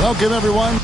Welcome, everyone.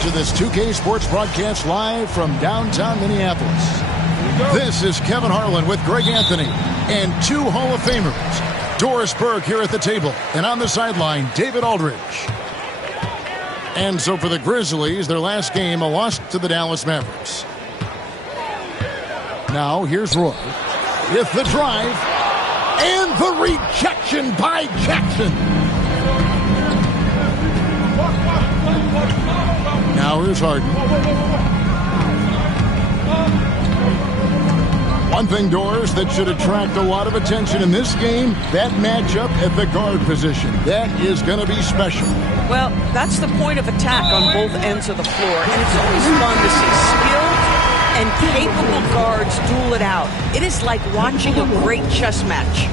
To this 2K Sports broadcast live from downtown Minneapolis. This is Kevin Harlan with Greg Anthony and two Hall of Famers. Doris Burke here at the table, and on the sideline, David Aldridge. And so for the Grizzlies, their last game, a loss to the Dallas Mavericks. Now here's Roy with the drive and the rejection by Jackson. Now here's Harden. One thing, Doris, that should attract a lot of attention in this game, that matchup at the guard position. That is going to be special. Well, that's the point of attack on both ends of the floor, and it's always fun to see skilled and capable guards duel it out. It is like watching a great chess match.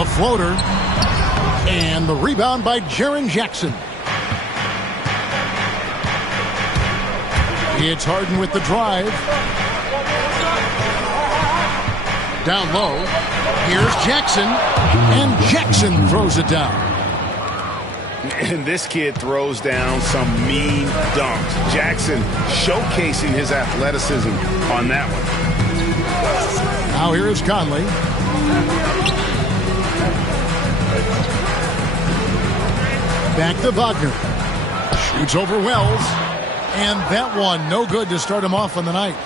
A floater, and the rebound by Jaren Jackson. It's Harden with the drive. Down low. Here's Jackson, and Jackson throws it down. And this kid throws down some mean dunks. Jackson showcasing his athleticism on that one. Now here is Conley. Back to Wagner. Shoots over Wells. And that one, no good to start him off on the night.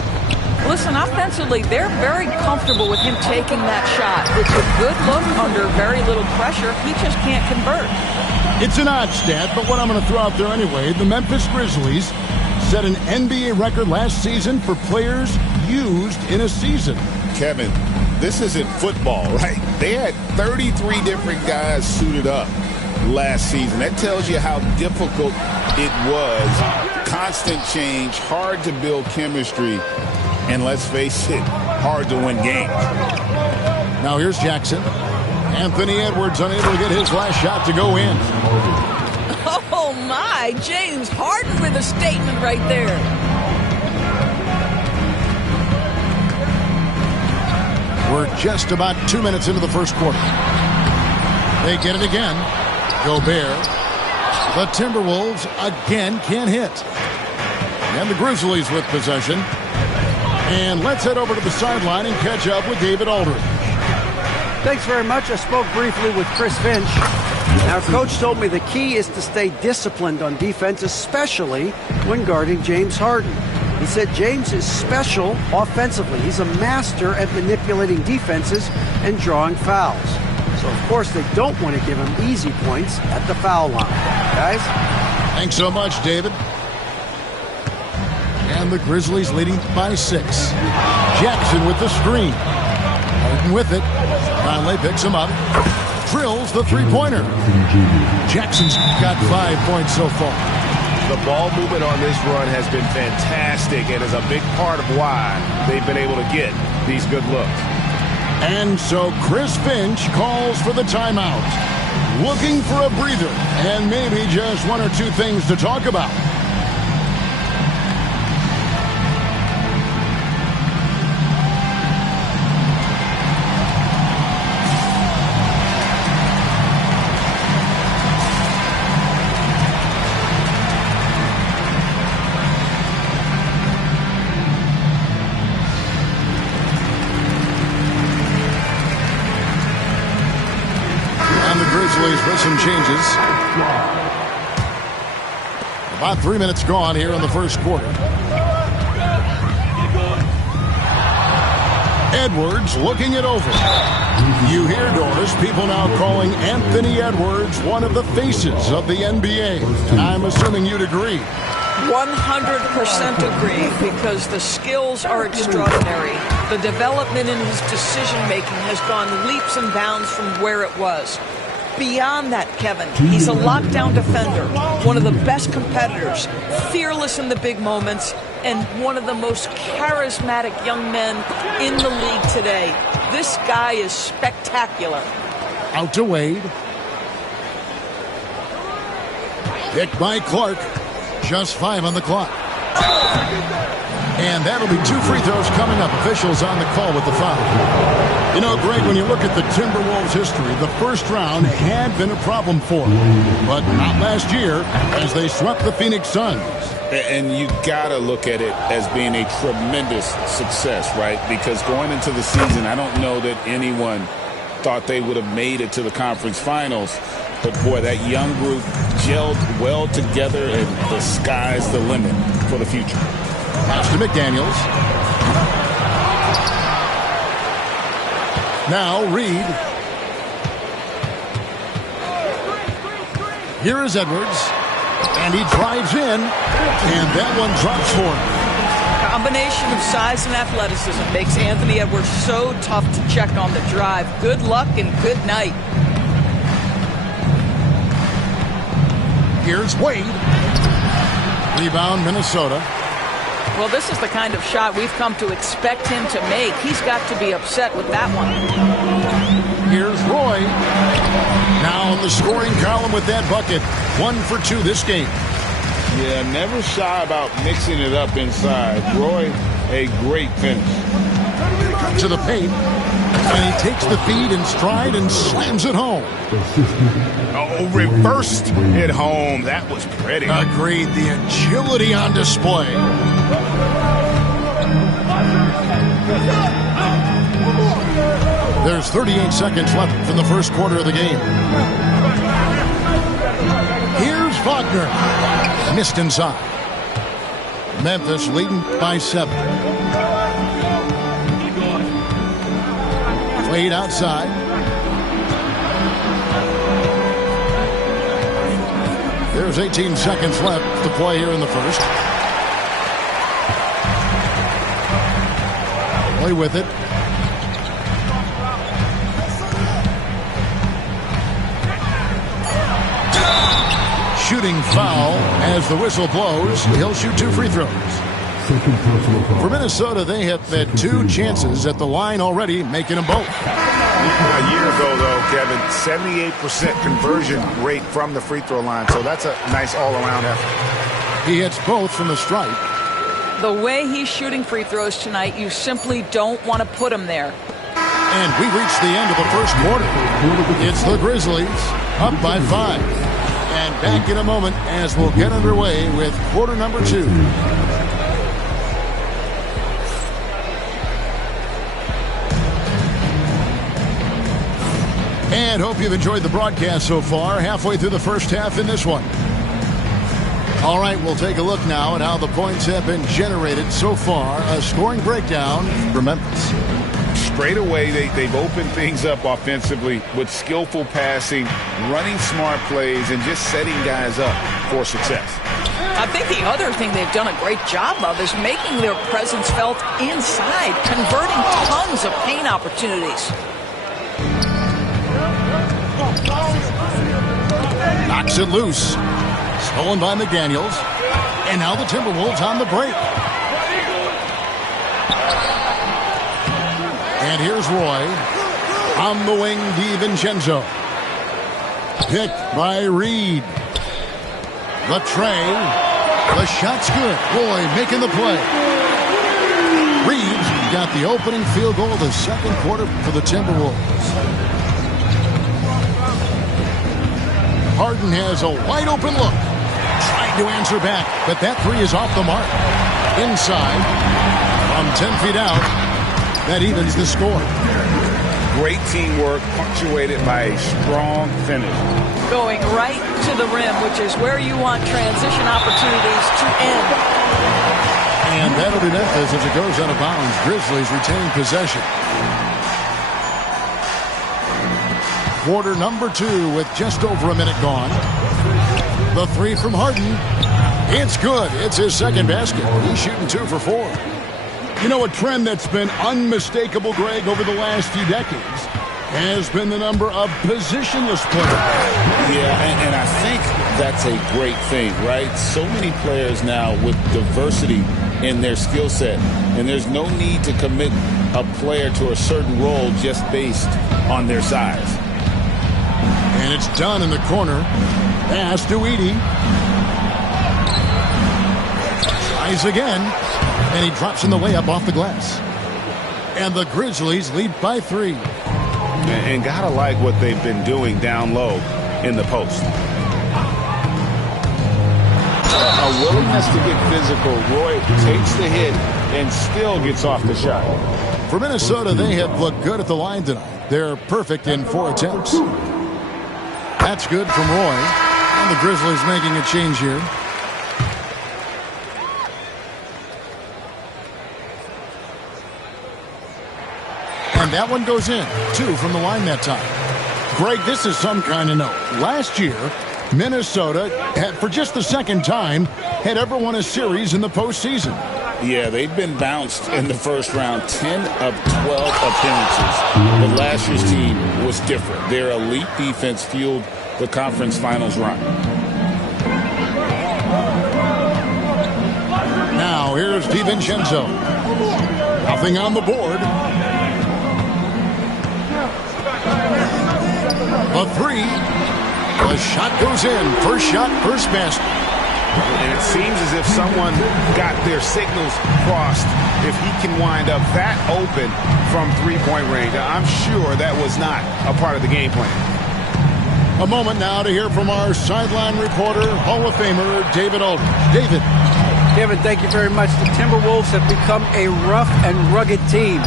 Listen, offensively, they're very comfortable with him taking that shot. It's a good look under very little pressure. He just can't convert. It's an odd stat, but what I'm going to throw out there anyway, the Memphis Grizzlies set an NBA record last season for players used in a season. Kevin, this isn't football, right? They had 33 different guys suited up last season. That tells you how difficult it was. Constant change, hard to build chemistry, and let's face it, hard to win games. Now here's Jackson. Anthony Edwards unable to get his last shot to go in. Oh my, James Harden with a statement right there. We're just about 2 minutes into the first quarter. They get it again. Gobert. The Timberwolves again can't hit. And the Grizzlies with possession. And let's head over to the sideline and catch up with David Aldridge. Thanks very much. I spoke briefly with Chris Finch. Our coach told me the key is to stay disciplined on defense, especially when guarding James Harden. He said James is special offensively. He's a master at manipulating defenses and drawing fouls. So, of course, they don't want to give him easy points at the foul line. Guys? Thanks so much, David. And the Grizzlies leading by 6. Jackson with the screen. Harden with it. Conley picks him up. Drills the three-pointer. Jackson's got 5 points so far. The ball movement on this run has been fantastic and is a big part of why they've been able to get these good looks. And so Chris Finch calls for the timeout. Looking for a breather and maybe just one or two things to talk about. with some changes. About 3 minutes gone here in the first quarter. Edwards looking it over. You hear, Doris, people now calling Anthony Edwards one of the faces of the NBA. And I'm assuming you'd agree. 100% agree, because the skills are extraordinary. The development in his decision-making has gone leaps and bounds from where it was. Beyond that, Kevin, he's a lockdown defender, one of the best competitors, fearless in the big moments, and one of the most charismatic young men in the league today. This guy is spectacular. Out to Wade. Picked by Clark. Just 5 on the clock. And that'll be 2 free throws coming up. Officials on the call with the foul. You know, Greg, when you look at the Timberwolves' history, the first round had been a problem for them. But not last year, as they swept the Phoenix Suns. And you got to look at it as being a tremendous success, right? Because going into the season, I don't know that anyone thought they would have made it to the conference finals. But, boy, that young group gelled well together, and the sky's the limit for the future. Pass to McDaniels. Now Reed. Here is Edwards. And he drives in. And that one drops for him. Combination of size and athleticism makes Anthony Edwards so tough to check on the drive. Good luck and good night. Here's Wade. Rebound, Minnesota. Well, this is the kind of shot we've come to expect him to make. He's got to be upset with that one. Here's Roy. Now in the scoring column with that bucket. 1 for 2 this game. Yeah, never shy about mixing it up inside. Roy, a great finish. To the paint. And he takes the feed in stride and slams it home. Oh, reversed it home. That was pretty. Agreed. The agility on display. There's 38 seconds left in the first quarter of the game. Here's Wagner. Missed inside. Memphis leading by 7. Wade outside. There's 18 seconds left to play here in the first. Play with it. Shooting foul as the whistle blows. He'll shoot 2 free throws. For Minnesota, they have had 2 chances at the line already, making them both. A year ago, though, Kevin, 78% conversion rate from the free throw line. So that's a nice all-around effort. He hits both from the stripe. The way he's shooting free throws tonight, you simply don't want to put him there. And we reach the end of the first quarter. It's the Grizzlies up by 5. And back in a moment as we'll get underway with quarter number 2. And hope you've enjoyed the broadcast so far. Halfway through the first half in this one. All right, we'll take a look now at how the points have been generated so far. A scoring breakdown for Memphis. Straight away, they've opened things up offensively with skillful passing, running smart plays, and just setting guys up for success. I think the other thing they've done a great job of is making their presence felt inside, converting tons of paint opportunities. Knocks it loose. Stolen by McDaniels. And now the Timberwolves on the break. And here's Roy. On the wing, DiVincenzo. Picked by Reed. The tray. The shot's good. Roy making the play. Reeves got the opening field goal of the second quarter for the Timberwolves. Harden has a wide open look. Trying to answer back, but that 3 is off the mark. Inside, from 10 feet out, that evens the score. Great teamwork, punctuated by a strong finish. going right to the rim, which is where you want transition opportunities to end. And that'll be Memphis as it goes out of bounds. Grizzlies retain possession. Quarter number 2 with just over a minute gone. The three from Harden. It's good. It's his second basket. He's shooting 2 for 4. You know, a trend that's been unmistakable, Greg, over the last few decades has been the number of positionless players. Yeah, and I think that's a great thing, right? So many players now with diversity in their skill set, and there's no need to commit a player to a certain role just based on their size. And it's done in the corner. Pass to Edey. Tries again, and he drops in the layup off the glass. And the Grizzlies lead by 3. And gotta like what they've been doing down low in the post. A willingness to get physical. Roy takes the hit and still gets off the shot. For Minnesota, they have looked good at the line tonight. They're perfect in 4 attempts. That's good from Roy. And the Grizzlies making a change here. And that one goes in. 2 from the line that time. Greg, this is some kind of note. Last year, Minnesota, had, for just the second time, had ever won a series in the postseason. Yeah, they've been bounced in the first round, 10 of 12 appearances. But last year's team was different. Their elite defense fueled the conference finals run. Now, here's DiVincenzo. Nothing on the board. A 3. The shot goes in. First shot, first basket. And it seems as if someone got their signals crossed if he can wind up that open from three-point range. I'm sure that was not a part of the game plan. A moment now to hear from our sideline reporter, Hall of Famer David Aldridge. David. Kevin, thank you very much. The Timberwolves have become a rough and rugged team.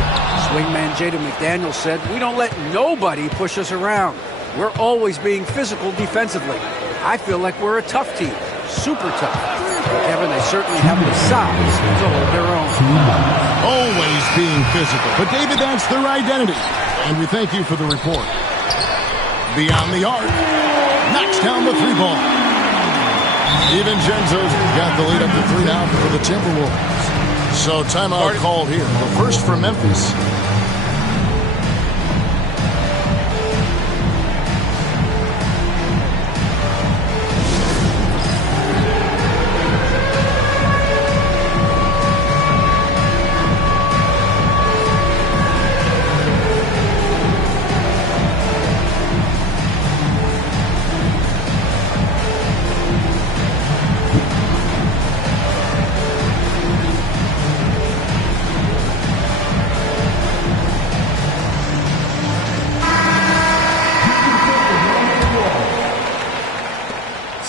Swingman Jaden McDaniels said, "We don't let nobody push us around. We're always being physical defensively. I feel like we're a tough team, super tough." Kevin, they certainly have the size to hold their own. Always being physical. But, David, that's their identity. And we thank you for the report. Beyond the arc. Knocks down the 3 ball. DiVincenzo's got the lead up to 3 now for the Timberwolves. So timeout called here. The first for Memphis.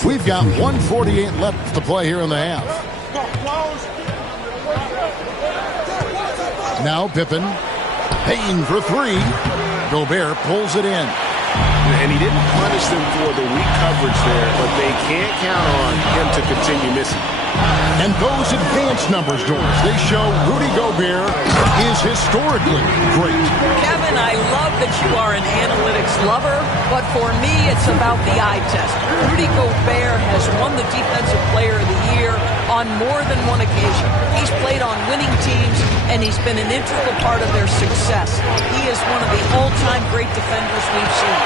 We've got 1:48 left to play here in the half. Now Pippen. Payne for 3. Gobert pulls it in. And he didn't punish them for the weak coverage there, but they can't count on him to continue missing. And those advanced numbers, Doris, they show Rudy Gobert is historically great. Kevin, I love that you are an analytics lover, but for me, it's about the eye test. Rudy Gobert has won the Defensive Player of the Year on more than one occasion. He's played on winning teams, and he's been an integral part of their success. He is one of the all-time great defenders we've seen.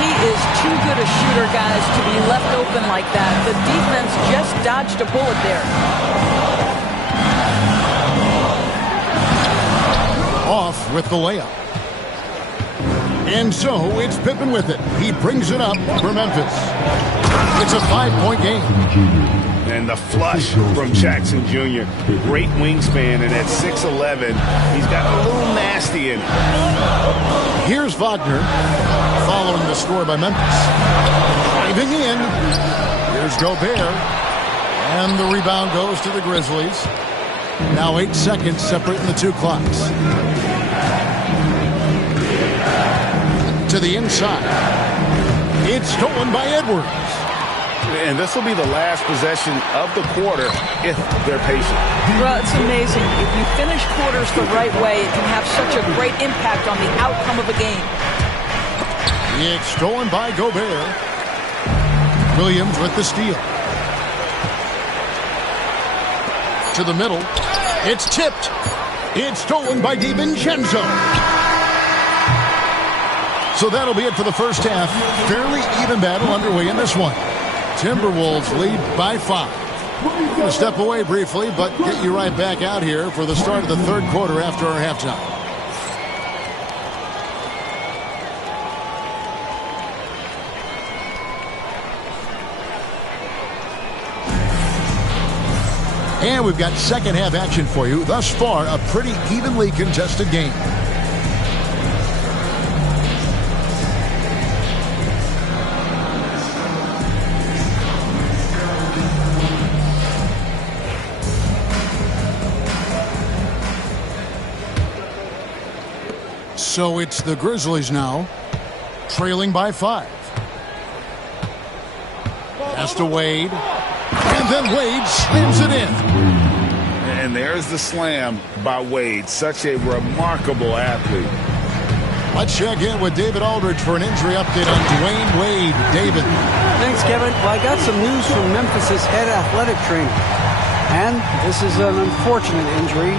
He is too good a shooter, guys, to be left open like that. The defense just dodged a bullet there. Off with the layup. And so it's Pippen with it. He brings it up for Memphis. It's a 5-point game. And the flush from Jackson Jr. Great wingspan, and at 6'11", he's got a little nasty in it. Here's Wagner following the score by Memphis. Driving in. Here's Gobert. And the rebound goes to the Grizzlies. Now 8 seconds separating the 2 clocks. To the inside. It's stolen by Edwards. And this will be the last possession of the quarter if they're patient. Well, it's amazing. If you finish quarters the right way, it can have such a great impact on the outcome of a game. It's stolen by Gobert. Williams with the steal. To the middle. It's tipped. It's stolen by DiVincenzo. So that'll be it for the first half. Fairly even battle underway in this one. Timberwolves lead by 5. We're going to step away briefly, but get you right back out here for the start of the third quarter after our halftime. And we've got second half action for you. Thus far, a pretty evenly contested game. So it's the Grizzlies now, trailing by 5. Pass to Wade. And then Wade slams it in. And there's the slam by Wade. Such a remarkable athlete. Let's check in with David Aldridge for an injury update on Dwayne Wade. David. Thanks, Kevin. Well, I got some news from Memphis' head athletic trainer. And this is an unfortunate injury,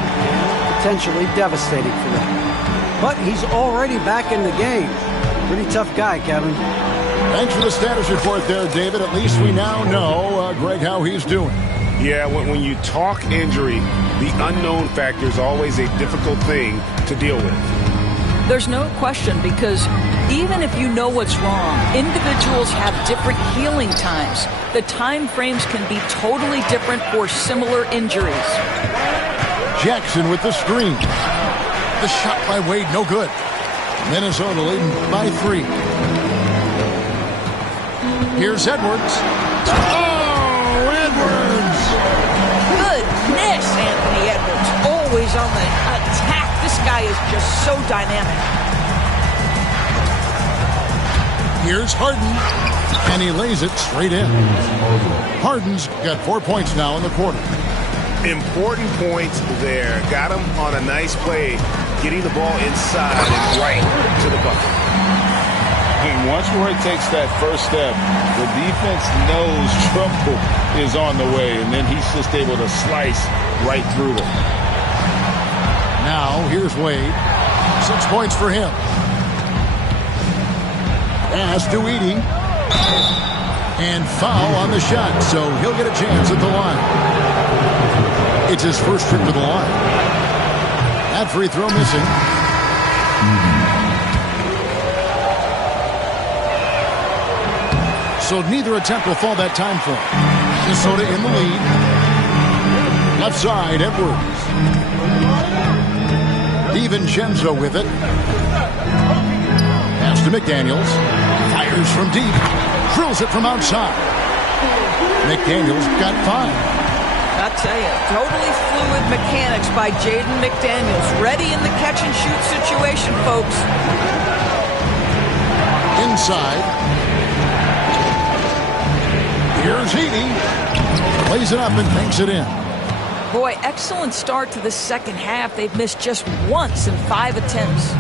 potentially devastating for them. But he's already back in the game. Pretty tough guy, Kevin. Thanks for the status report there, David. At least we now know, Greg, how he's doing. Yeah, when you talk injury, the unknown factor is always a difficult thing to deal with. There's no question, because even if you know what's wrong, individuals have different healing times. The time frames can be totally different for similar injuries. Jackson with the screen. The shot by Wade, no good. Minnesota leading by 3. Here's Edwards. Oh, Edwards! Goodness, Anthony Edwards. Always on the attack. This guy is just so dynamic. Here's Harden. And he lays it straight in. Harden's got 4 points now in the quarter. Important points there. Got him on a nice play, getting the ball inside and right to the bucket. And once Roy takes that first step, the defense knows trouble is on the way, and then he's just able to slice right through them. Now, here's Wade. 6 points for him. Pass to Edey. And foul on the shot, so he'll get a chance at the line. It's his first trip to the line. That free throw missing. So neither attempt will fall that time for him. Minnesota in the lead. Left side, Edwards. DiVincenzo with it. Pass to McDaniels. Fires from deep. Drills it from outside. McDaniels got 5. I tell you, totally fluid mechanics by Jaden McDaniels. Ready in the catch-and-shoot situation, folks. Inside. Here's Edey. Plays it up and banks it in. Boy, excellent start to the second half. They've missed just once in 5 attempts.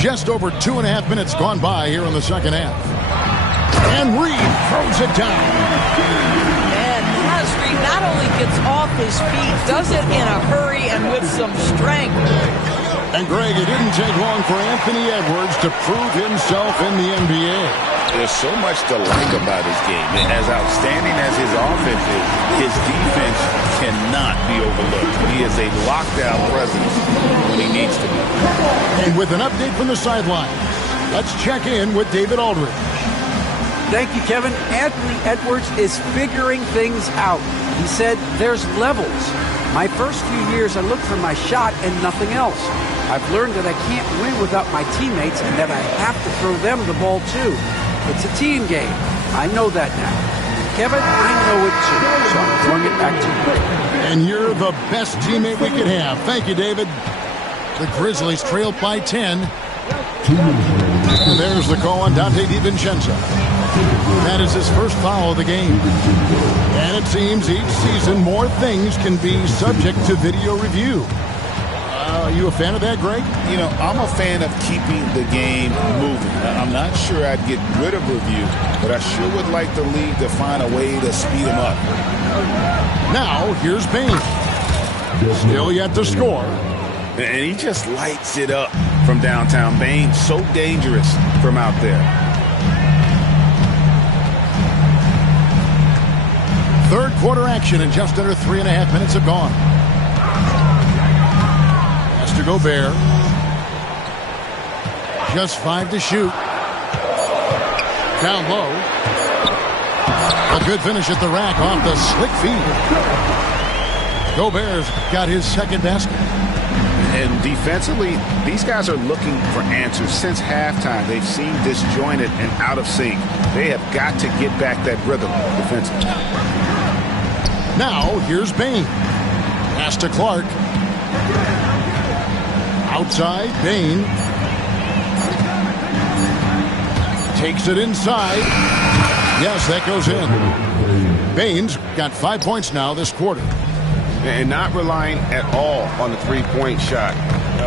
Just over 2.5 minutes gone by here in the second half. And Reed throws it down. And Naz Reid not only gets off his feet, does it in a hurry and with some strength. And Greg, it didn't take long for Anthony Edwards to prove himself in the NBA. There's so much to like about his game. As outstanding as his offense is, his defense cannot be overlooked. He is a lockdown presence when he needs to be. And with an update from the sideline, let's check in with David Aldridge. Thank you, Kevin. Anthony Edwards is figuring things out. He said, there's levels. My first few years, I looked for my shot and nothing else. I've learned that I can't win without my teammates and that I have to throw them the ball too. It's a team game. I know that now. Kevin, I know it too, so I'm throwing it back to you. And you're the best teammate we could have. Thank you, David. The Grizzlies trailed by 10. And there's the call on Donte DiVincenzo. That is his first foul of the game. And it seems each season more things can be subject to video review. Are you a fan of that, Greg? You know, I'm a fan of keeping the game moving. I'm not sure I'd get rid of review, but I sure would like the league to find a way to speed them up. Now, here's Bane. Still yet to score. And he just lights it up from downtown. Bane, so dangerous from out there. Third quarter action, and just under 3.5 minutes have gone. Has to Gobert. Just 5 to shoot. Down low. A good finish at the rack off the slick feed. Gobert's got his second basket. And defensively, these guys are looking for answers since halftime. They've seen disjointed and out of sync. They have got to get back that rhythm defensively. Now, here's Bane. Pass to Clark. Outside, Bane. Takes it inside. Yes, that goes in. Bane's got 5 points now this quarter. And not relying at all on the three-point shot.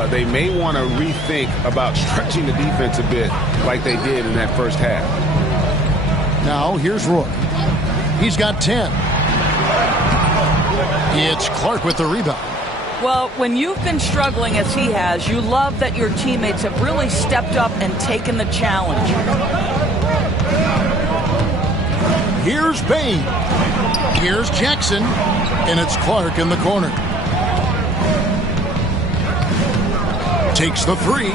They may want to rethink about stretching the defense a bit like they did in that first half. Now, here's Rook. He's got 10. It's Clark with the rebound. Well, when you've been struggling as he has, you love that your teammates have really stepped up and taken the challenge. Here's Bane. Here's Jackson. And it's Clark in the corner. Takes the three.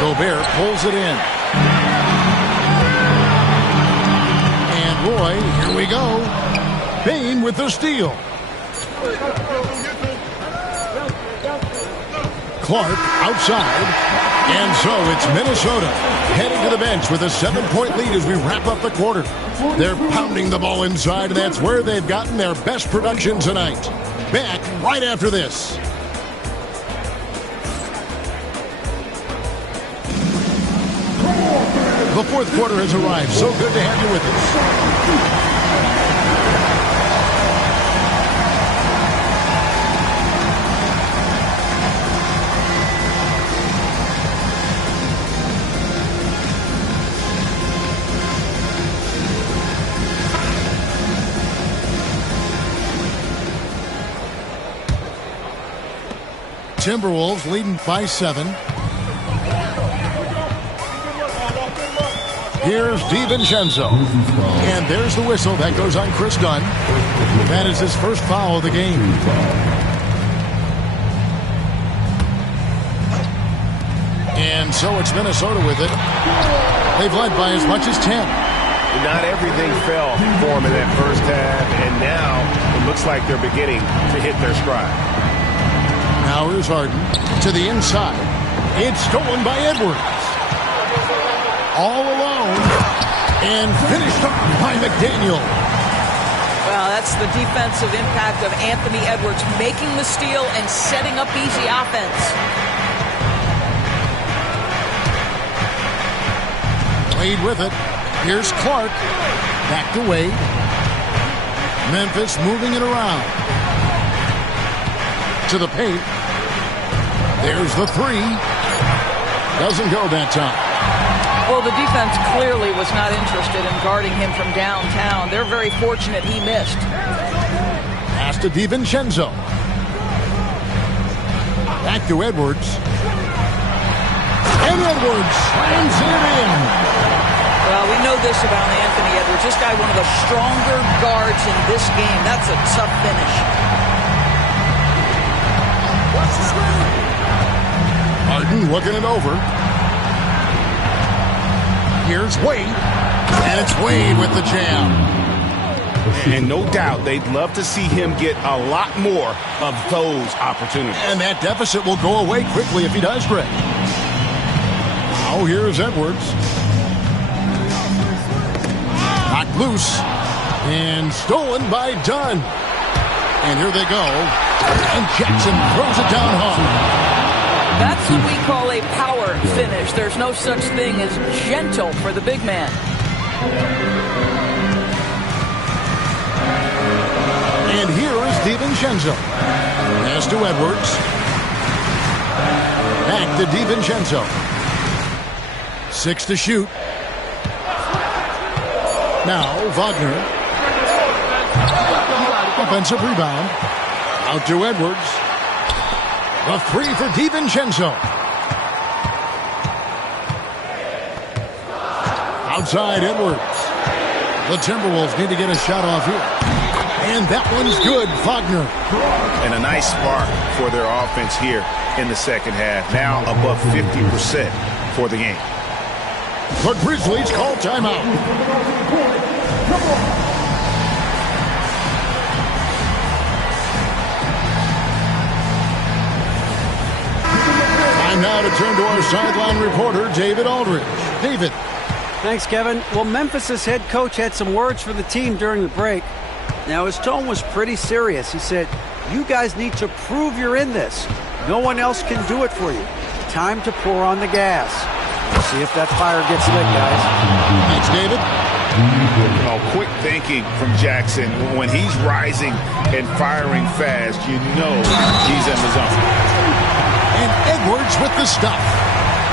Gobert pulls it in. And Roy, here we go. Bane with the steal. Clark outside. And so it's Minnesota heading to the bench with a 7-point lead as we wrap up the quarter. They're pounding the ball inside, and that's where they've gotten their best production tonight. Back right after this. The fourth quarter has arrived. So good to have you with us. Timberwolves leading by 7. Here's DiVincenzo. And there's the whistle. That goes on Chris Dunn. That is his first foul of the game. And so it's Minnesota with it. They've led by as much as 10. Not everything fell for them in that first half, and now it looks like they're beginning to hit their stride. Now here's Harden to the inside. It's stolen by Edwards. All alone. And finished off by McDaniel. Well, that's the defensive impact of Anthony Edwards making the steal and setting up easy offense. Wade with it. Here's Clark. Back to Wade. Memphis moving it around. To the paint. There's the three. Doesn't go that time. Well, the defense clearly was not interested in guarding him from downtown. They're very fortunate he missed. Pass to DiVincenzo. Back to Edwards. And Edwards slams it in. Well, we know this about Anthony Edwards. This guy, one of the stronger guards in this game. That's a tough finish. Harden looking it over. Here's Wade. And it's Wade with the jam. And no doubt they'd love to see him get a lot more of those opportunities. And that deficit will go away quickly if he does, Greg. Now here's Edwards. Knocked loose. And stolen by Dunn. And here they go. And Jackson throws it down hard. That's what we call a power finish. There's no such thing as gentle for the big man. And here is DiVincenzo. Pass to Edwards. Back to DiVincenzo. 6 to shoot. Now Wagner. Offensive rebound. Out to Edwards. A 3 for DiVincenzo. Outside Edwards. The Timberwolves need to get a shot off here. And that one's good, Wagner. And a nice spark for their offense here in the second half. Now above 50% for the game. The Grizzlies call timeout. Time now to turn to our sideline reporter, David Aldridge. David. Thanks, Kevin. Well, Memphis's head coach had some words for the team during the break. Now, his tone was pretty serious. He said, you guys need to prove you're in this. No one else can do it for you. Time to pour on the gas. We'll see if that fire gets lit, guys. Thanks, David. Oh, quick thinking from Jackson. When he's rising and firing fast, you know he's in the zone. And Edwards with the stuff.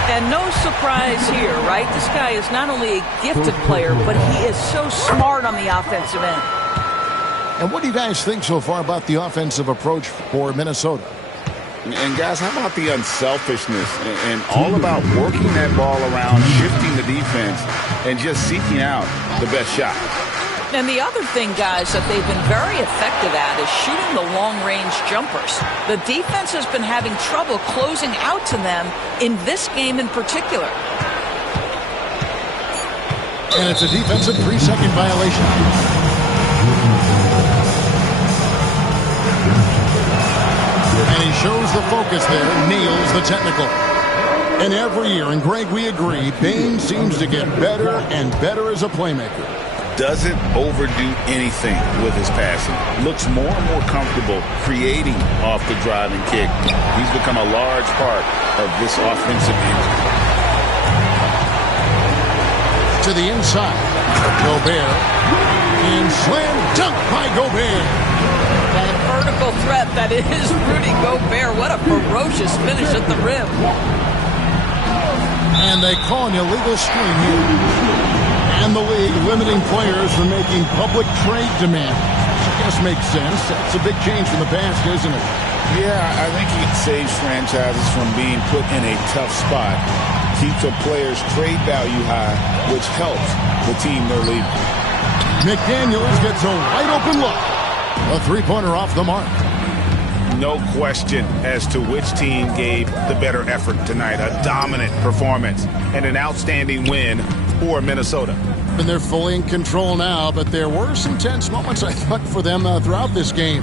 And no surprise here, right? This guy is not only a gifted player, but he is so smart on the offensive end. And what do you guys think so far about the offensive approach for Minnesota? And guys, how about the unselfishness and all about working that ball around, shifting the defense, and just seeking out the best shot? And the other thing, guys, that they've been very effective at is shooting the long-range jumpers. The defense has been having trouble closing out to them in this game in particular. And it's a defensive 3-second violation. And he shows the focus there, nails the technical. And every year, and Greg, we agree, Bane seems to get better and better as a playmaker. Doesn't overdo anything with his passing. Looks more and more comfortable creating off the driving kick. He's become a large part of this offensive engine. To the inside. Gobert. And slam dunk by Gobert. That vertical threat that is Rudy Gobert. What a ferocious finish at the rim. And they call an illegal screen here. And the league limiting players from making public trade demands. I guess makes sense. That's a big change from the past, isn't it? Yeah, I think it saves franchises from being put in a tough spot. Keeps a player's trade value high, which helps the team they're leaving. McDaniels gets a wide open look. A three-pointer off the mark. No question as to which team gave the better effort tonight. A dominant performance and an outstanding win for Minnesota. And they're fully in control now, but there were some tense moments, I thought, for them throughout this game.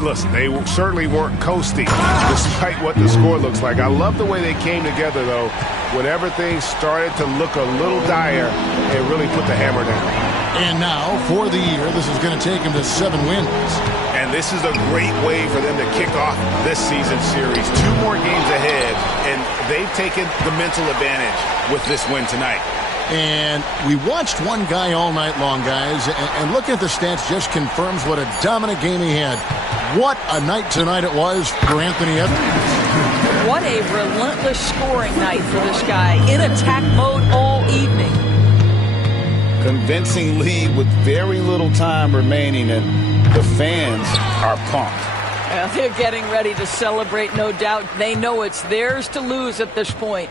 Listen, they certainly weren't coasting, despite what the score looks like. I love the way they came together, though. Whenever things started to look a little dire, they really put the hammer down. And now, for the year, this is going to take them to 7 wins. And this is a great way for them to kick off this season series. 2 more games ahead, and they've taken the mental advantage with this win tonight. And we watched one guy all night long, guys, and looking at the stats just confirms what a dominant game he had. What a night tonight it was for Anthony Edwards. What a relentless scoring night for this guy. In attack mode all evening. Convincing lead with very little time remaining, and the fans are pumped. Well, they're getting ready to celebrate, no doubt. They know it's theirs to lose at this point.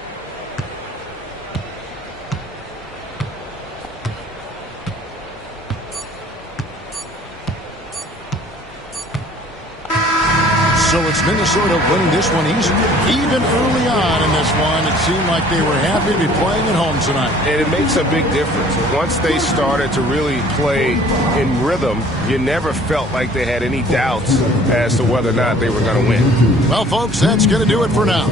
So it's Minnesota winning this one easily. Even early on in this one, it seemed like they were happy to be playing at home tonight. And it makes a big difference. Once they started to really play in rhythm, you never felt like they had any doubts as to whether or not they were going to win. Well, folks, that's going to do it for now.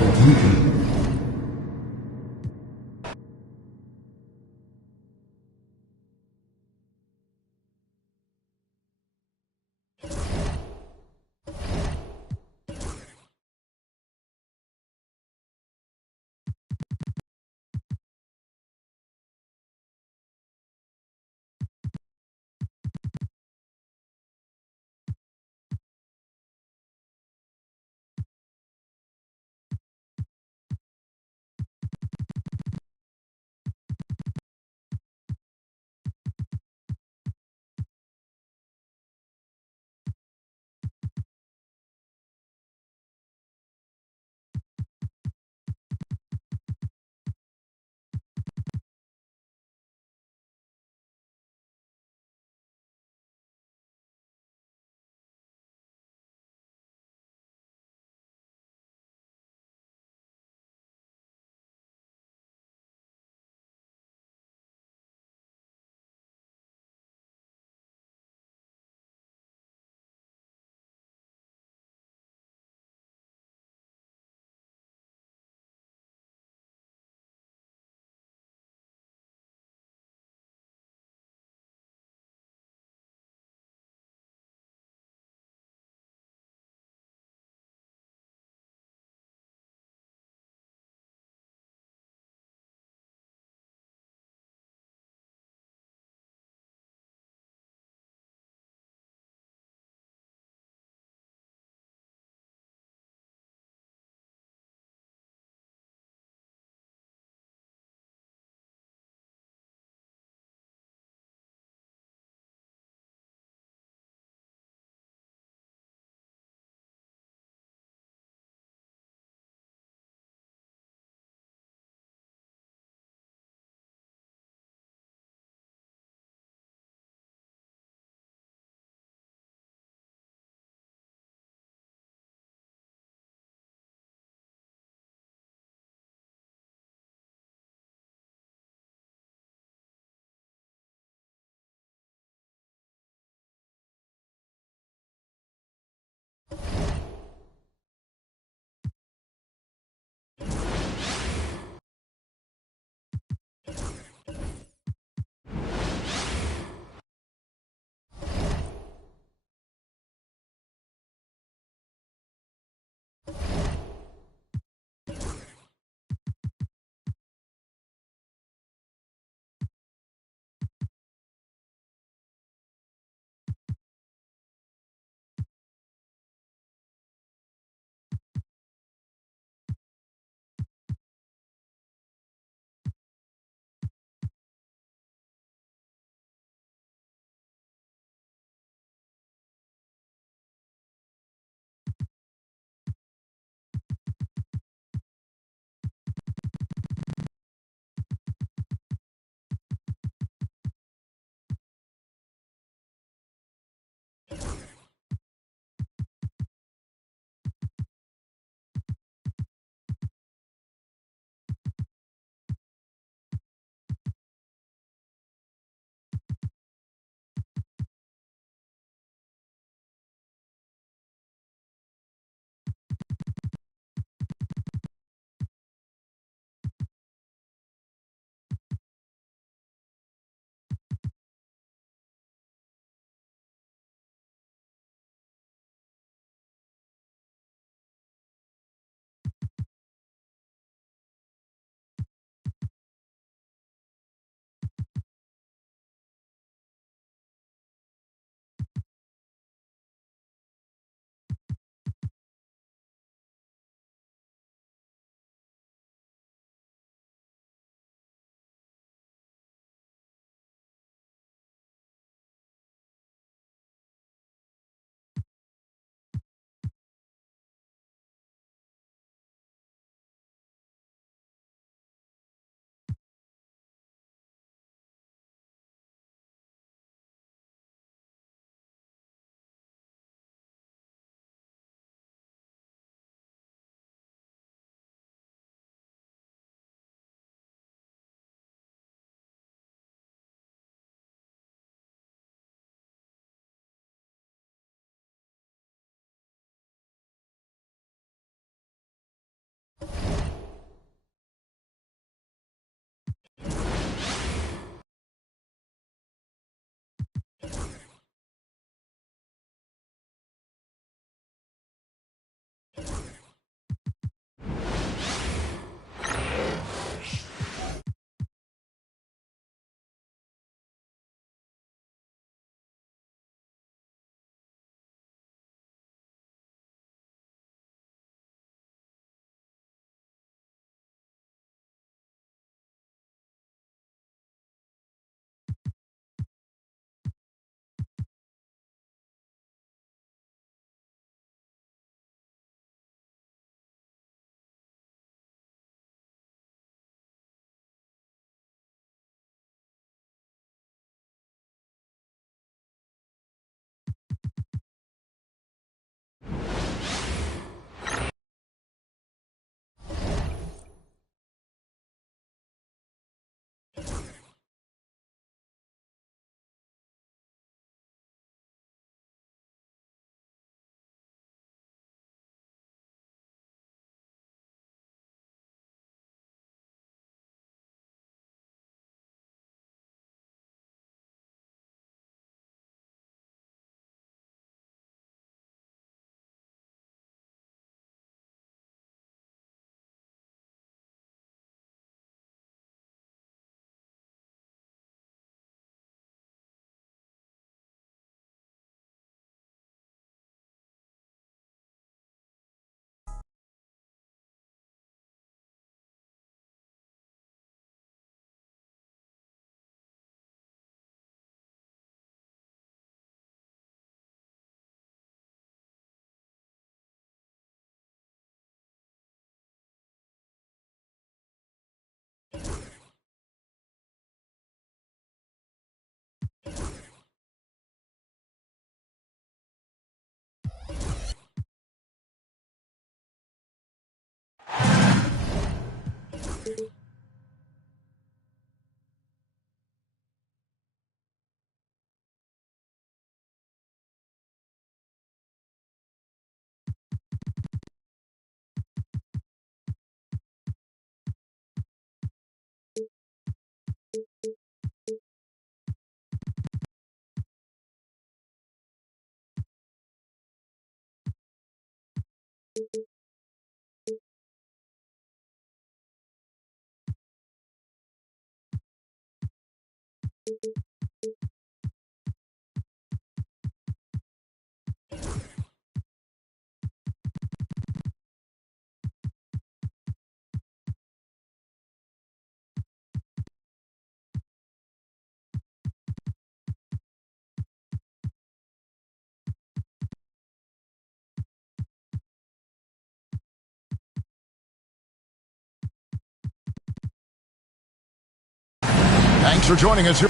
Thanks for joining us here.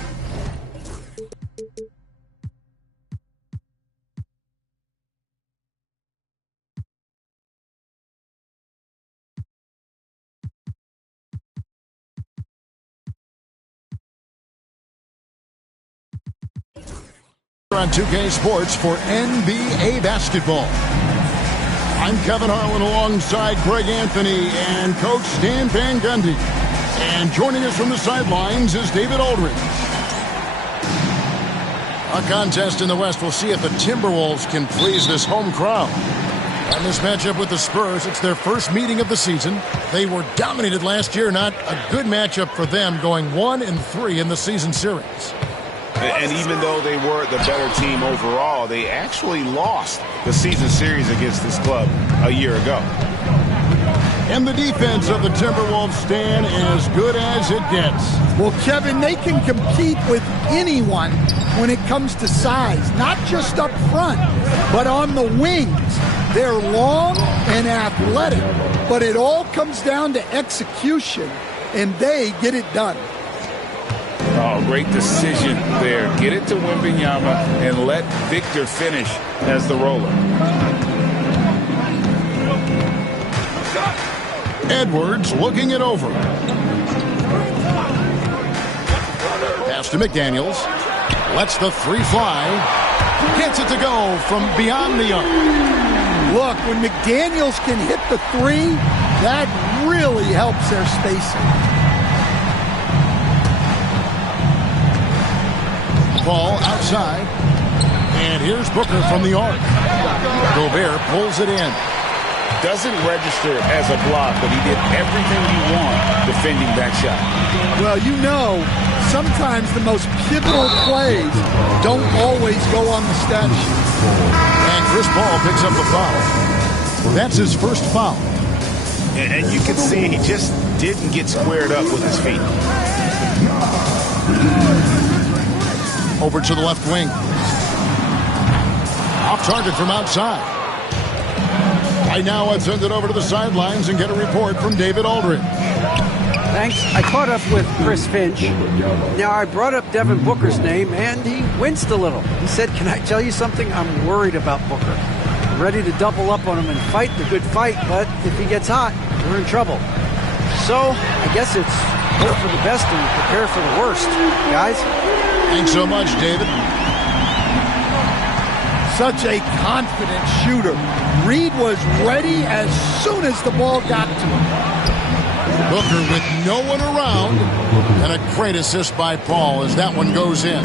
On 2K Sports for NBA basketball. I'm Kevin Harlan alongside Greg Anthony and Coach Stan Van Gundy. And joining us from the sidelines is David Aldridge. A contest in the West. We'll see if the Timberwolves can please this home crowd. And this matchup with the Spurs, it's their first meeting of the season. They were dominated last year. Not a good matchup for them, going 1-3 in the season series. And even though they were the better team overall, they actually lost the season series against this club a year ago. And the defense of the Timberwolves, Stan, as good as it gets. Well, Kevin, they can compete with anyone when it comes to size, not just up front, but on the wings. They're long and athletic, but it all comes down to execution, and they get it done. Oh, great decision there. Get it to Wembanyama and let Victor finish as the roller. Edwards looking it over. Pass to McDaniels. Lets the three fly. Gets it to go from beyond the arc. Look, when McDaniels can hit the three, that really helps their spacing. Ball outside. And here's Booker from the arc. Gobert pulls it in. Doesn't register as a block, but he did everything you want defending that shot. Well, you know, sometimes the most pivotal plays don't always go on the stat sheet. And Chris Paul picks up the foul. That's his first foul. And you can see he just didn't get squared up with his feet. Over to the left wing. Off target from outside. Right now, I'd send it over to the sidelines and get a report from David Aldridge. Thanks. I caught up with Chris Finch. Now, I brought up Devin Booker's name, and he winced a little. He said, "Can I tell you something? I'm worried about Booker. I'm ready to double up on him and fight the good fight, but if he gets hot, we're in trouble." So, I guess it's hope for the best and prepare for the worst, guys. Thanks so much, David. Such a confident shooter. Reed was ready as soon as the ball got to him. Booker with no one around. And a great assist by Paul as that one goes in.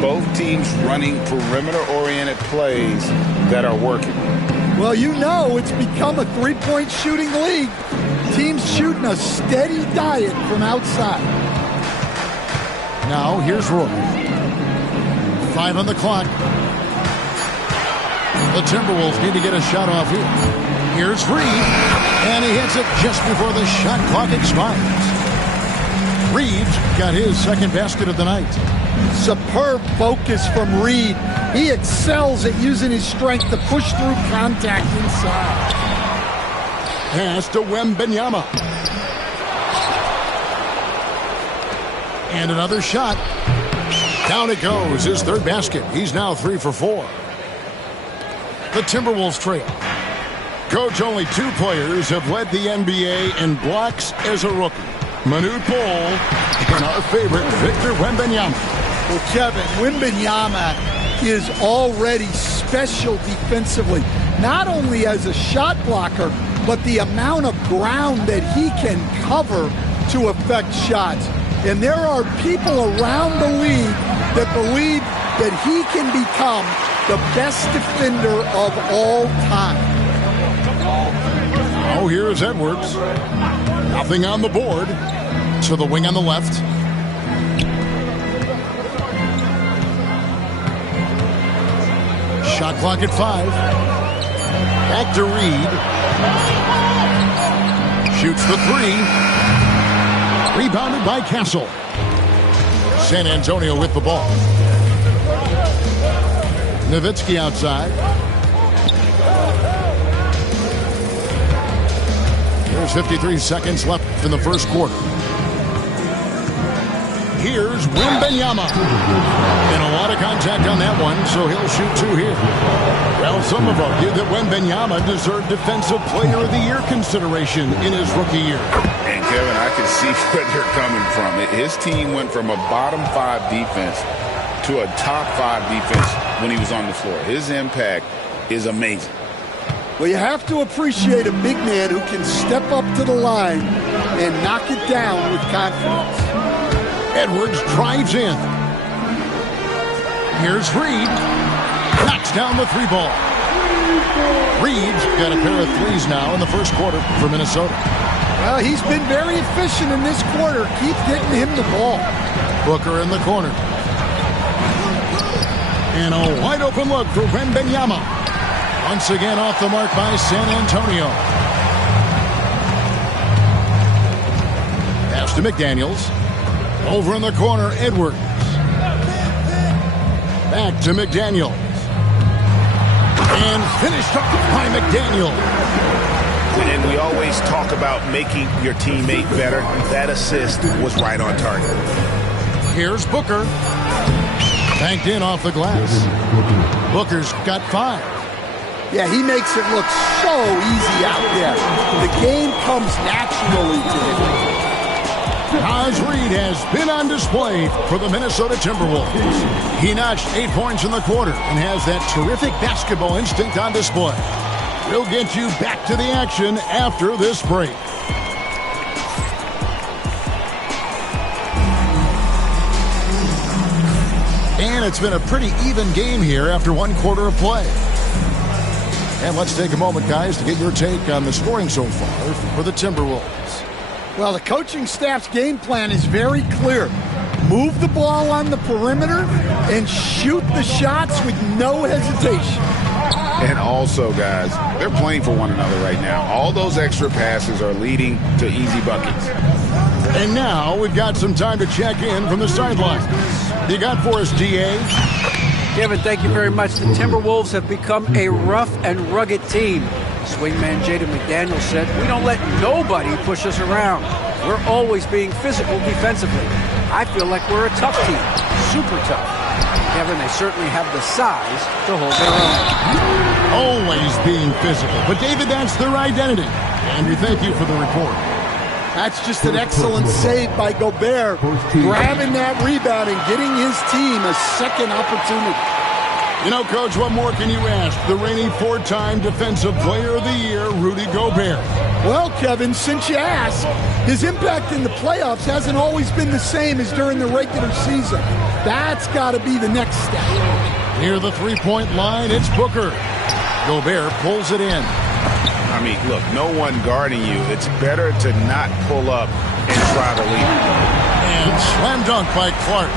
Both teams running perimeter-oriented plays that are working. Well, you know it's become a three-point shooting league. Teams shooting a steady diet from outside. Now, here's Roy. 5 on the clock. The Timberwolves need to get a shot off here. Here's Reed, and he hits it just before the shot clock expires. Reed got his second basket of the night. Superb focus from Reed. He excels at using his strength to push through contact inside. Pass to Wembanyama. And another shot. Down it goes, his third basket. He's now 3 for 4. The Timberwolves trail. Coach, only 2 players have led the NBA in blocks as a rookie. Manute Bol and our favorite, Victor Wembanyama. Well, Kevin, Wembanyama is already special defensively, not only as a shot blocker, but the amount of ground that he can cover to affect shots. And there are people around the league that believe that he can become the best defender of all time. Oh, here's Edwards. Nothing on the board. To the wing on the left. Shot clock at 5. Back to Reed. Shoots the 3. Rebounded by Castle. San Antonio with the ball. Nowitzki outside. There's 53 seconds left in the first quarter. Here's Wembanyama. And a lot of contact on that one, so he'll shoot 2 here. Well, some have argued that Wembanyama deserved Defensive Player of the Year consideration in his rookie year. And Kevin, I can see where they're coming from. His team went from a bottom 5 defense to a top 5 defense when he was on the floor. His impact is amazing. Well, you have to appreciate a big man who can step up to the line and knock it down with confidence. Edwards drives in. Here's Reed. Knocks down the 3 ball. Reed's got a pair of 3s now in the first quarter for Minnesota. Well, he's been very efficient in this quarter. Keep getting him the ball. Booker in the corner. And a wide open look for Wembanyama. Once again off the mark by San Antonio. Pass to McDaniels. Over in the corner, Edwards. Back to McDaniels. And finished off by McDaniels. And we always talk about making your teammate better. That assist was right on target. Here's Booker. Banked in off the glass. Booker's got 5. Yeah, he makes it look so easy out there. The game comes naturally to him. Naz Reid has been on display for the Minnesota Timberwolves. He notched 8 points in the quarter and has that terrific basketball instinct on display. We'll get you back to the action after this break. And it's been a pretty even game here after 1 quarter of play. And let's take a moment, guys, to get your take on the scoring so far for the Timberwolves. Well, the coaching staff's game plan is very clear. Move the ball on the perimeter and shoot the shots with no hesitation. And also, guys, they're playing for one another right now. All those extra passes are leading to easy buckets. And now we've got some time to check in from the sidelines. You got for us, DA? Kevin, thank you very much. The Timberwolves have become a rough and rugged team. Swingman Jaden McDaniels said, "We don't let nobody push us around. We're always being physical defensively. I feel like we're a tough team, super tough." Kevin, they certainly have the size to hold their own. Always being physical. But, David, that's their identity. Andrew, thank you for the report. That's just an excellent save by Gobert, grabbing that rebound and getting his team a second opportunity. You know, Coach, what more can you ask? The reigning 4-time Defensive Player of the Year, Rudy Gobert. Well, Kevin, since you asked, his impact in the playoffs hasn't always been the same as during the regular season. That's got to be the next step. Near the 3-point line, it's Booker. Gobert pulls it in. I mean, look, no one guarding you. It's better to not pull up and try to lead. And slam dunk by Clark.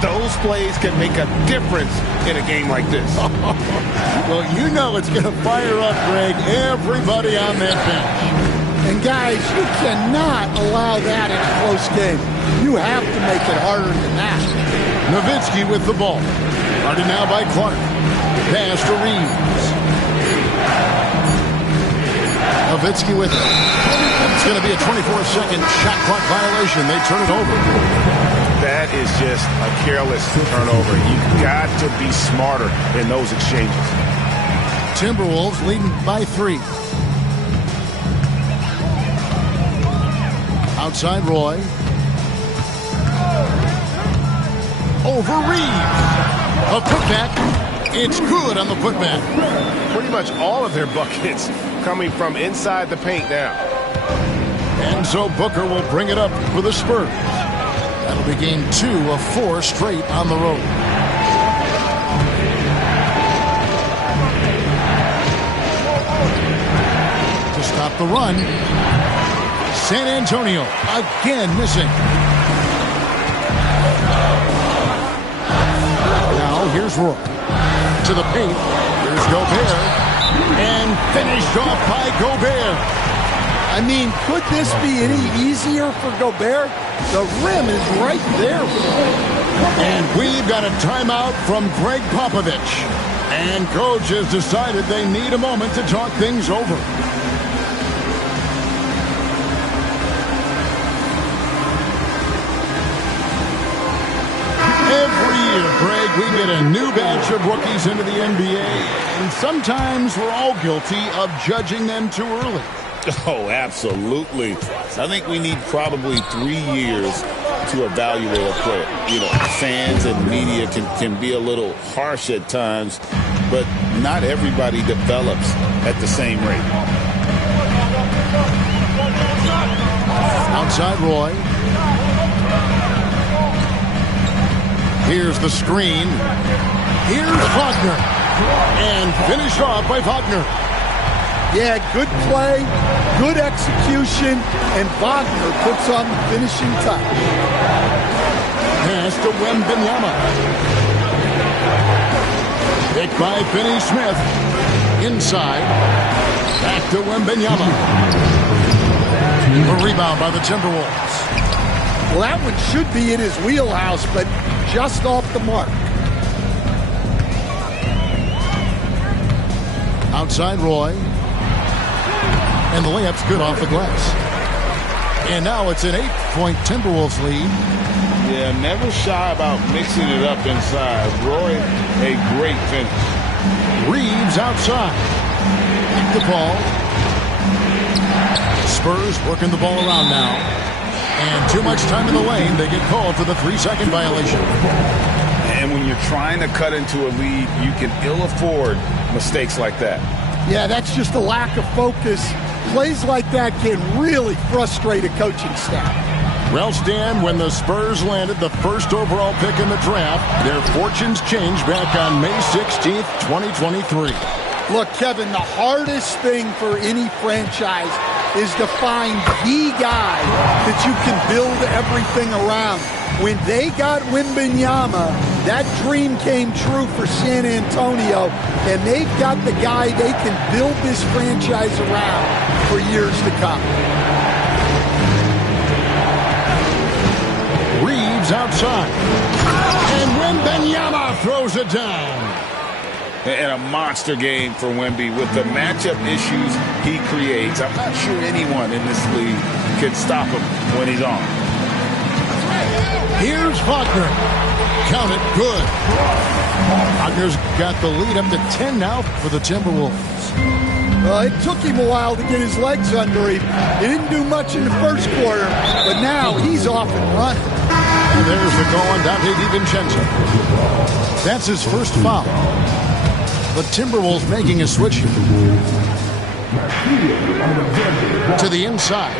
Those plays can make a difference in a game like this. Well, you know it's going to fire up, Greg, everybody on that bench. And, guys, you cannot allow that in a close game. You have to make it harder than that. Nowitzki with the ball. Guarded now by Clark. Pass to Reeves. Nowitzki with it. It's going to be a 24-second shot clock violation. They turn it over. That is just a careless turnover. You've got to be smarter in those exchanges. Timberwolves leading by 3. Outside Roy. Over Reeves. A putback. It's good on the putback. Pretty much all of their buckets coming from inside the paint now. And so Booker will bring it up for the Spurs. That'll be game 2 of 4 straight on the road. the run. San Antonio again missing. Now here's Roy to the paint. Here's Gobert. And finished off by Gobert. I mean, could this be any easier for Gobert? The rim is right there. And we've got a timeout from Greg Popovich. And coach has decided they need a moment to talk things over. Every year, Greg, we get a new batch of rookies into the NBA. And sometimes we're all guilty of judging them too early. Oh, absolutely. I think we need probably 3 years to evaluate a player. You know, fans and media can be a little harsh at times, but not everybody develops at the same rate. Outside Roy. Here's the screen. Here's Wagner. And finished off by Wagner. Yeah, good play, good execution, and Wagner puts on the finishing touch. Pass to Wembanyama. Picked by Finney-Smith. Inside. Back to Wembanyama. A rebound by the Timberwolves. Well, that one should be in his wheelhouse, but just off the mark. Outside Roy. And the layup's good off the glass. And now it's an 8-point Timberwolves lead. Yeah, never shy about mixing it up inside. Roy, a great finish. Reeves outside. Back to Paul. Spurs working the ball around now. And too much time in the lane. They get called for the 3-second violation. And when you're trying to cut into a lead, you can ill afford mistakes like that. Yeah, that's just a lack of focus. Plays like that can really frustrate a coaching staff. Well, Stan, when the Spurs landed the first overall pick in the draft, their fortunes changed back on May 16th, 2023. Look, Kevin, the hardest thing for any franchise is to find the guy that you can build everything around. When they got Wembanyama, that dream came true for San Antonio, and they've got the guy they can build this franchise around for years to come. Reeves outside. And Wembanyama throws it down. And a monster game for Wemby with the matchup issues he creates. I'm not sure anyone in this league can stop him when he's on. Here's Wagner. Count it, good. Wagner's got the lead up to 10 now for the Timberwolves. It took him a while to get his legs under him. He didn't do much in the first quarter, but now he's off and running. And there's the goal on Dante DiVincenzo. That's his first foul. The Timberwolves making a switch here. To the inside.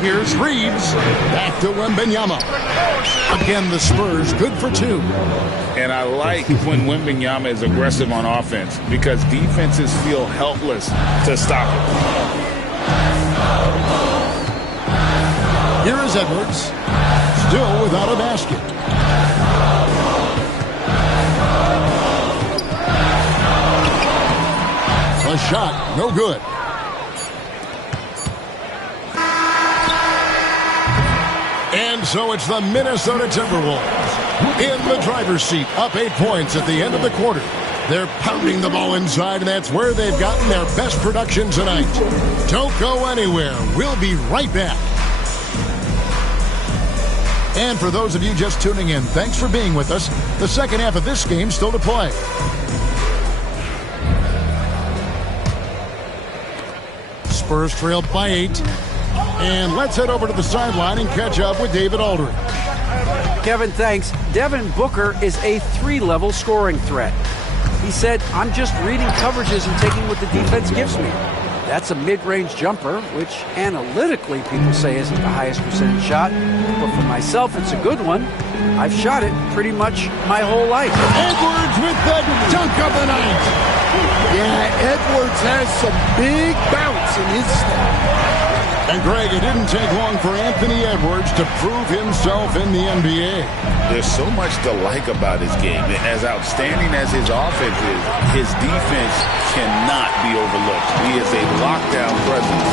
Here's Reeves. Back to Wembanyama. Again, the Spurs good for 2. And I like when Wembanyama is aggressive on offense because defenses feel helpless to stop him. Here is Edwards. Still without a basket. A shot, no good. And so it's the Minnesota Timberwolves in the driver's seat, up 8 points at the end of the quarter. They're pounding the ball inside, and that's where they've gotten their best production tonight. Don't go anywhere. We'll be right back. And for those of you just tuning in, thanks for being with us. The second half of this game still to play. Spurs trailed by 8. And let's head over to the sideline and catch up with David Aldridge. Kevin, thanks. Devin Booker is a 3-level scoring threat. He said, I'm just reading coverages and taking what the defense gives me. That's a mid-range jumper, which analytically people say isn't the highest percentage shot. But for myself, it's a good one. I've shot it pretty much my whole life. Edwards with the dunk of the night. Yeah, Edwards has some big bounce in his step. And Greg, it didn't take long for Anthony Edwards to prove himself in the NBA. There's so much to like about his game. As outstanding as his offense is, his defense cannot be overlooked. He is a lockdown presence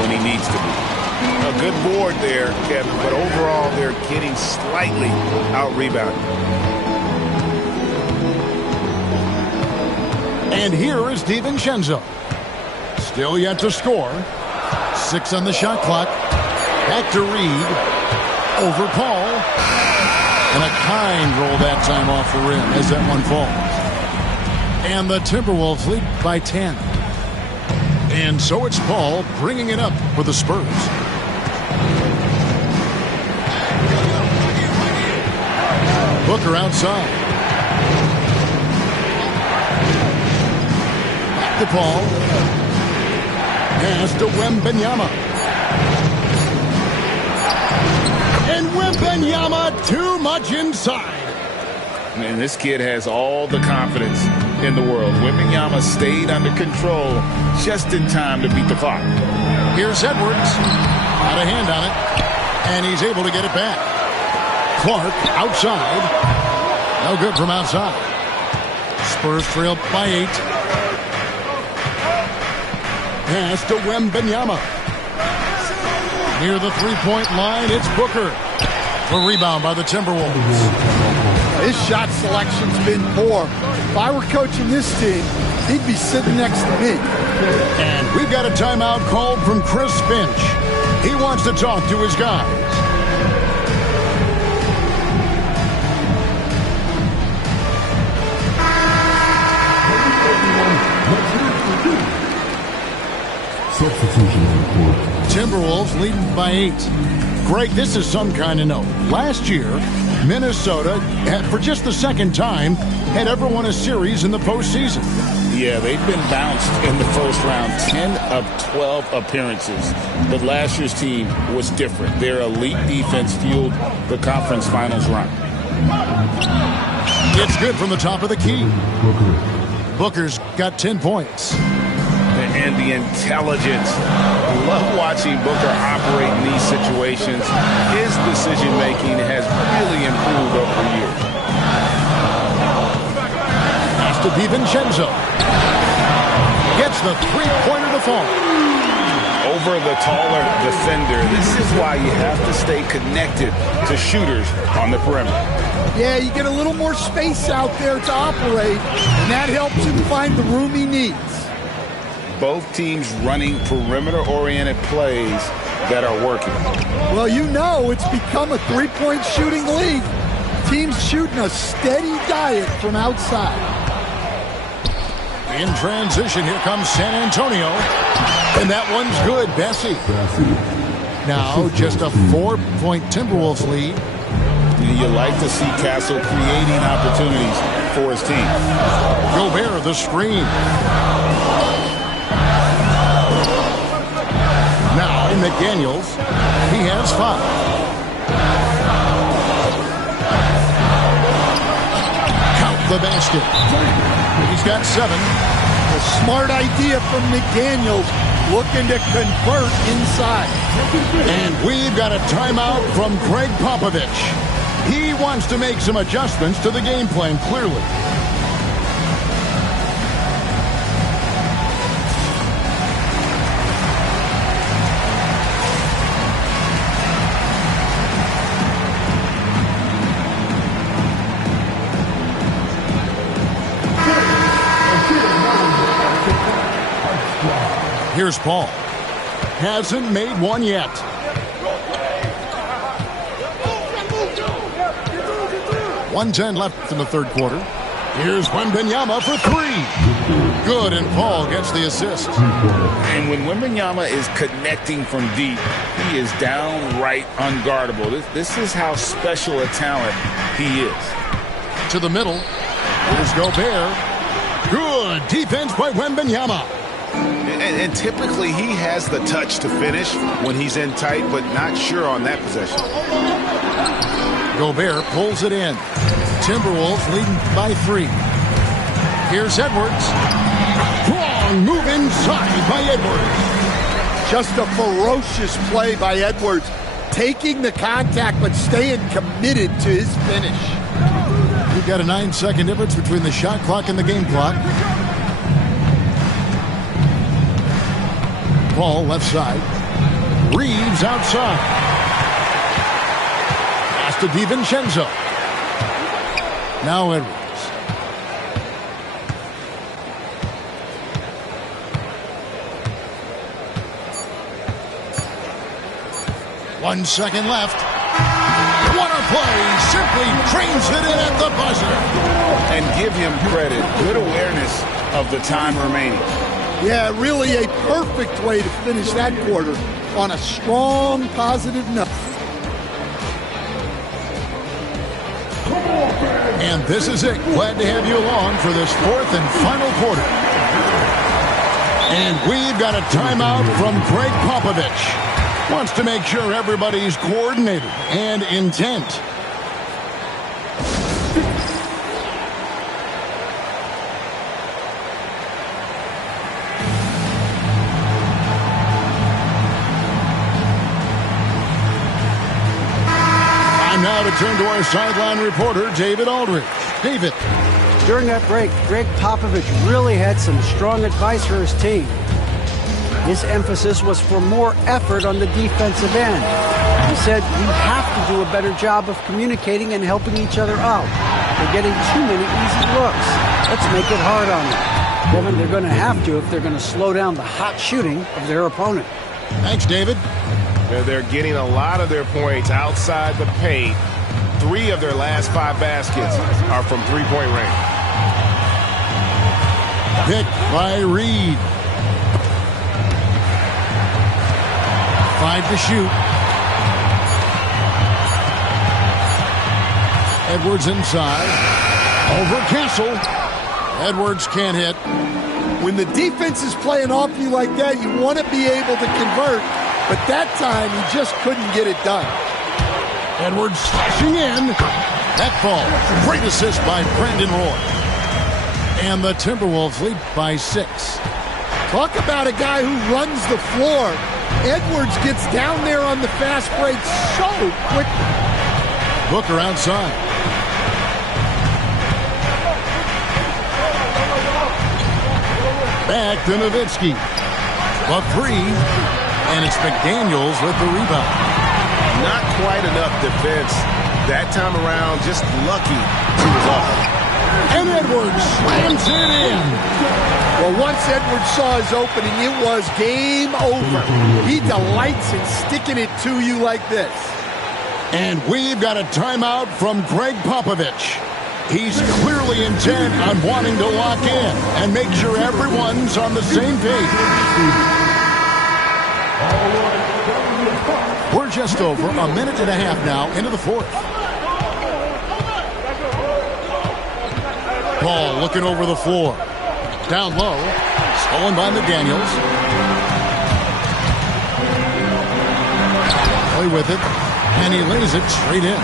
when he needs to be. A good board there, Kevin, but overall they're getting slightly out-rebounded. And here is DiVincenzo. Still yet to score. 6 on the shot clock. Back to Reed. Over Paul. And a kind roll that time off the rim as that one falls. And the Timberwolves lead by 10. And so it's Paul bringing it up for the Spurs. Booker outside. Back to Paul. Pass to Wembanyama. And Wembanyama too much inside. Man, this kid has all the confidence in the world. Wembanyama stayed under control just in time to beat the clock. Here's Edwards. Got a hand on it. And he's able to get it back. Clark outside. No good from outside. Spurs trail by 8. Pass to Wembanyama. Near the three-point line, it's Booker. A rebound by the Timberwolves. His shot selection's been poor. If I were coaching this team, he'd be sitting next to me. And we've got a timeout called from Chris Finch. He wants to talk to his guys. Timberwolves leading by 8. Greg, this is some kind of note. Last year, Minnesota, for just the second time, had ever won a series in the postseason. Yeah, they've been bounced in the first round, 10 of 12 appearances. But last year's team was different. Their elite defense fueled the conference finals run. It's good from the top of the key. Booker's got 10 points. And the intelligence. Love watching Booker operate in these situations. His decision-making has really improved over the years. Pass to DiVincenzo. Gets the three-pointer to fall. Over the taller defender. This is why you have to stay connected to shooters on the perimeter. Yeah, you get a little more space out there to operate, and that helps him find the room he needs. Both teams running perimeter-oriented plays that are working. Well, you know it's become a three-point shooting league. Teams shooting a steady diet from outside. In transition, here comes San Antonio. And that one's good, Bessie. Now just a 4-point Timberwolves lead. You like to see Castle creating opportunities for his team. Gobert, the screen. Now McDaniels, he has 5. Count the basket. He's got 7. A smart idea from McDaniels, looking to convert inside. And we've got a timeout from Greg Popovich. He wants to make some adjustments to the game plan, clearly. Here's Paul. Hasn't made one yet. .110 left in the third quarter. Here's Wembanyama for 3. Good, and Paul gets the assist. And when Wembanyama is connecting from deep, he is downright unguardable. This is how special a talent he is. To the middle. Here's Gobert. Good defense by Wembanyama. And typically he has the touch to finish when he's in tight, but not sure on that possession. Gobert pulls it in. Timberwolves leading by 3. Here's Edwards. Strong move inside by Edwards. Just a ferocious play by Edwards. Taking the contact, but staying committed to his finish. You've got a 9-second difference between the shot clock and the game clock. Ball left side. Reeves outside. Pass to DiVincenzo. Now Edwards. One second left. What a play. Simply trains it in at the buzzer. And give him credit. Good awareness of the time remaining. Yeah, really a perfect way to finish that quarter on a strong, positive note. And this is it. Glad to have you along for this fourth and final quarter. And we've got a timeout from Greg Popovich. Wants to make sure everybody's coordinated and intent. Time now to turn to our sideline reporter, David Aldridge. David. During that break, Greg Popovich really had some strong advice for his team. His emphasis was for more effort on the defensive end. He said we have to do a better job of communicating and helping each other out. They're getting too many easy looks. Let's make it hard on them. Kevin, they're going to have to if they're going to slow down the hot shooting of their opponent. Thanks, David. They're getting a lot of their points outside the paint. 3 of their last 5 baskets are from three-point range. Picked by Reed. 5 to shoot. Edwards inside. Over Castle. Edwards can't hit. When the defense is playing off you like that, you want to be able to convert. But that time, he just couldn't get it done. Edwards slashing in. That falls. Great assist by Brandon Roy. And the Timberwolves lead by 6. Talk about a guy who runs the floor. Edwards gets down there on the fast break so quickly. Booker outside. Back to Nowitzki. A 3. And it's McDaniels with the rebound. Not quite enough defense that time around. Just lucky to the ball. And Edwards slams it in. Well, once Edwards saw his opening, it was game over. He delights in sticking it to you like this. And we've got a timeout from Greg Popovich. He's clearly intent on wanting to lock in and make sure everyone's on the same page. We're just over a minute and a half now into the fourth. Ball looking over the floor. Down low. Stolen by McDaniels. Play with it. And he lays it straight in.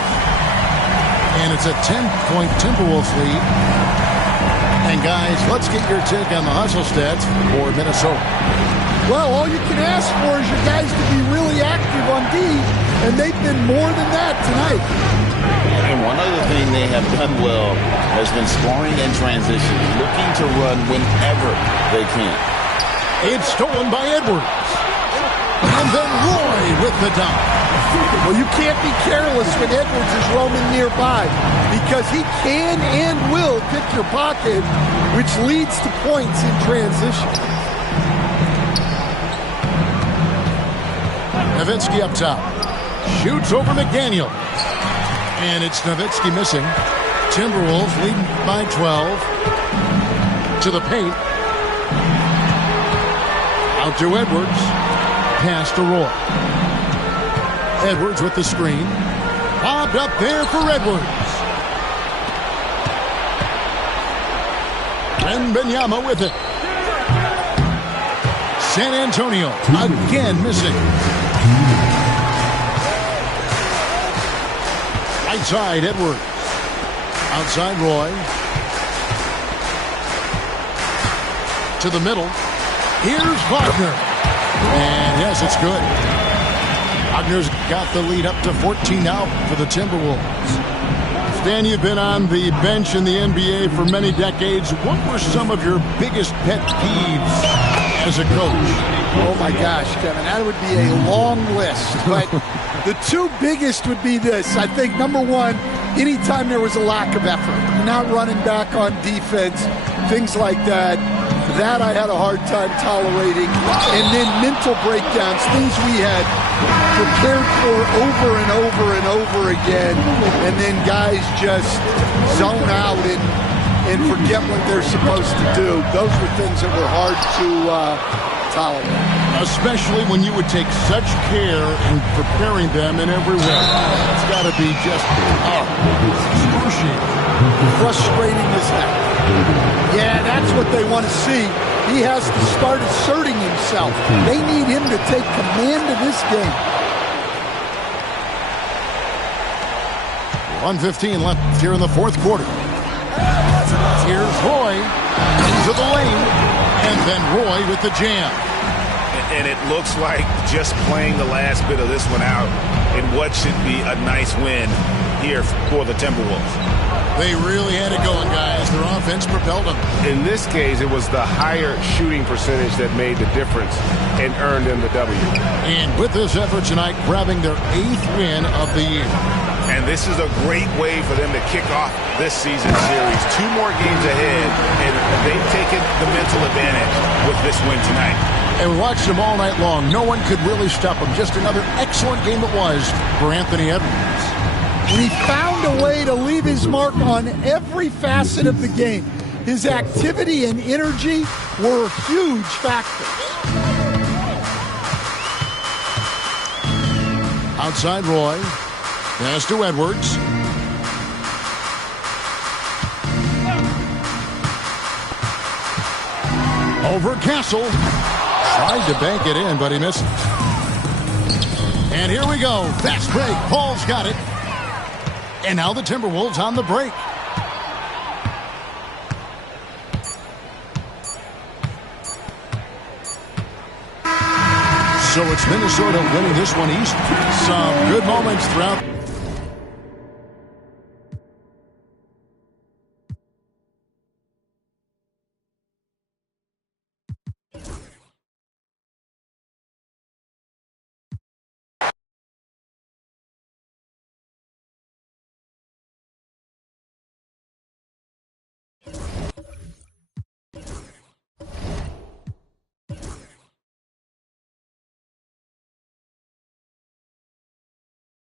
And it's a 10-point Timberwolves lead. And guys, let's get your take on the hustle stats for Minnesota. Well, all you can ask for is your guys to be really active on D, and they've been more than that tonight. And one other thing they have done well has been scoring in transition, looking to run whenever they can. It's stolen by Edwards. And then Roy with the dunk. Well, you can't be careless when Edwards is roaming nearby because he can and will pick your pocket, which leads to points in transition. Nowitzki up top. Shoots over McDaniel. And it's Nowitzki missing. Timberwolves leading by 12. To the paint. Out to Edwards. Pass to Roy. Edwards with the screen. Popped up there for Edwards. Wembanyama with it. San Antonio again missing. Right side, Edwards. Outside, Roy. To the middle. Here's Wagner. And yes, it's good. Wagner's got the lead up to 14 now for the Timberwolves. Stan, you've been on the bench in the NBA for many decades. What were some of your biggest pet peeves as a coach? Oh, my gosh, Kevin, that would be a long list. But the two biggest would be this. I think, number one, anytime there was a lack of effort, you're not running back on defense, things like that. That I had a hard time tolerating. And then mental breakdowns, things we had prepared for over and over and over again. And then guys just zone out and forget what they're supposed to do. Those were things that were hard to tolerate. Especially when you would take such care in preparing them in every way. It's got to be just excruciating. Frustrating as heck. Yeah, that's what they want to see. He has to start asserting himself. They need him to take command of this game. 1:15 left here in the fourth quarter. Here's Roy into the lane, and then Roy with the jam. And it looks like just playing the last bit of this one out in what should be a nice win here for the Timberwolves. They really had it going, guys. Their offense propelled them. In this case, it was the higher shooting percentage that made the difference and earned them the W. And with this effort tonight, grabbing their 8th win of the year. And this is a great way for them to kick off this season series. 2 more games ahead, and they've taken the mental advantage with this win tonight. And we watched them all night long. No one could really stop them. Just another excellent game it was for Anthony Edwards. And he found a way to leave his mark on every facet of the game. His activity and energy were huge factors. Outside Roy. Pass to Edwards. Over Castle. Tried to bank it in, but he missed it. And here we go. Fast break. Paul's got it. And now the Timberwolves on the break. So it's Minnesota winning this one east. Some good moments throughout.